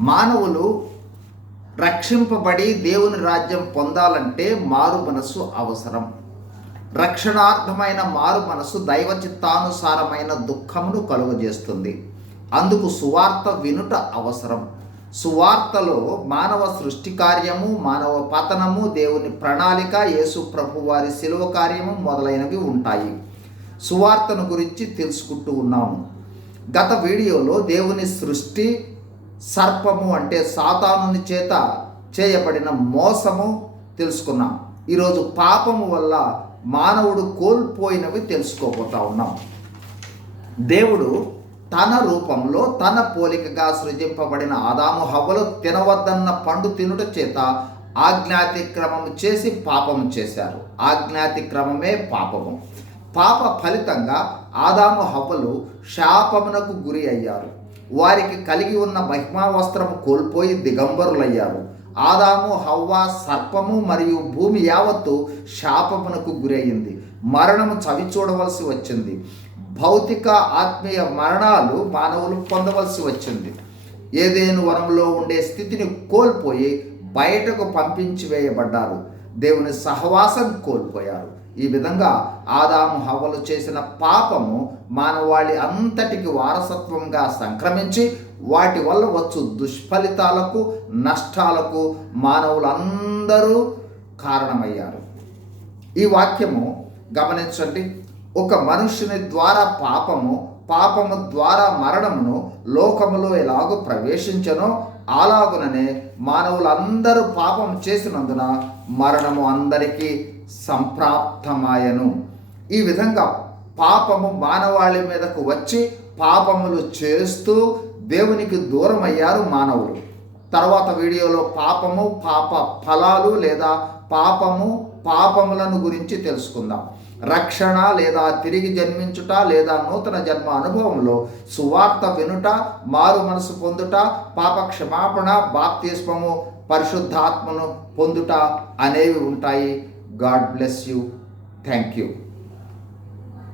మానవులు రక్షింపబడి దేవుని రాజ్యం పొందాలంటే మారు మనసు అవసరం. రక్షణార్థమైన మారు మనసు దైవ చిత్తానుసారమైన దుఃఖమును కలుగజేస్తుంది. అందుకు సువార్త వినుట అవసరం. సువార్తలో మానవ సృష్టి కార్యము మానవ పతనము దేవుని ప్రణాళిక యేసు ప్రభు వారి శిలువ కార్యము మొదలైనవి ఉంటాయి. సువార్తను గురించి తెలుసుకుంటూ ఉన్నాము. గత వీడియోలో దేవుని సృష్టి సర్పము అంటే సాతానుని చేత చేయబడిన మోసము తెలుసుకున్నాం. ఈరోజు పాపము వల్ల మానవుడు కోల్పోయినవి తెలుసుకోబోతా ఉన్నాం. దేవుడు తన రూపంలో తన పోలికగా సృజింపబడిన ఆదాము హవ్వలు తినవద్దన్న పండు తినుట చేత ఆజ్ఞాతిక్రమము చేసి పాపము చేశారు. ఆజ్ఞాతిక్రమమే పాపము. పాప ఫలితంగా ఆదాము హవ్వలు శాపమునకు గురి అయ్యారు. వారికి కలిగి ఉన్న మహిమావస్త్రము కోల్పోయి దిగంబరులయ్యారు. ఆదాము హవ్వ సర్పము మరియు భూమి యావత్తు శాపమునకు గురయ్యింది మరణము చవి చూడవలసి వచ్చింది. భౌతిక ఆత్మీయ మరణాలు మానవులు పొందవలసి వచ్చింది. ఏదేను వనంలో ఉండే స్థితిని కోల్పోయి బయటకు పంపించి వేయబడ్డారు దేవుని సహవాసం కోల్పోయారు. ఈ విధంగా ఆదాము హవ్వలు చేసిన పాపము మానవాళి అంతటికి వారసత్వంగా సంక్రమించి వాటి వల్ల వచ్చు దుష్ఫలితాలకు నష్టాలకు మానవులందరూ కారణమయ్యారు. ఈ వాక్యము గమనించండి. ఒక మనుషుని ద్వారా పాపము పాపము ద్వారా మరణమును లోకములో ఎలాగో ప్రవేశించనో అలాగుననే మానవులందరూ పాపం చేసినందున మరణము అందరికీ సంప్రాప్తమాయను. ఈ విధంగా పాపము మానవాళి మీదకు వచ్చి పాపములు చేస్తూ దేవునికి దూరం అయ్యారు మానవులు. తర్వాత వీడియోలో పాపము పాప ఫలాలు లేదా పాపము పాపములను గురించి తెలుసుకుందాం. రక్షణ లేదా తిరిగి జన్మించుట లేదా నూతన జన్మ అనుభవంలో సువార్త వినుట మారు మనసు పొందుట పాప క్షమాపణ బాప్తిస్మము పరిశుద్ధాత్మను పొందుట అనేవి ఉంటాయి. God bless you. Thank you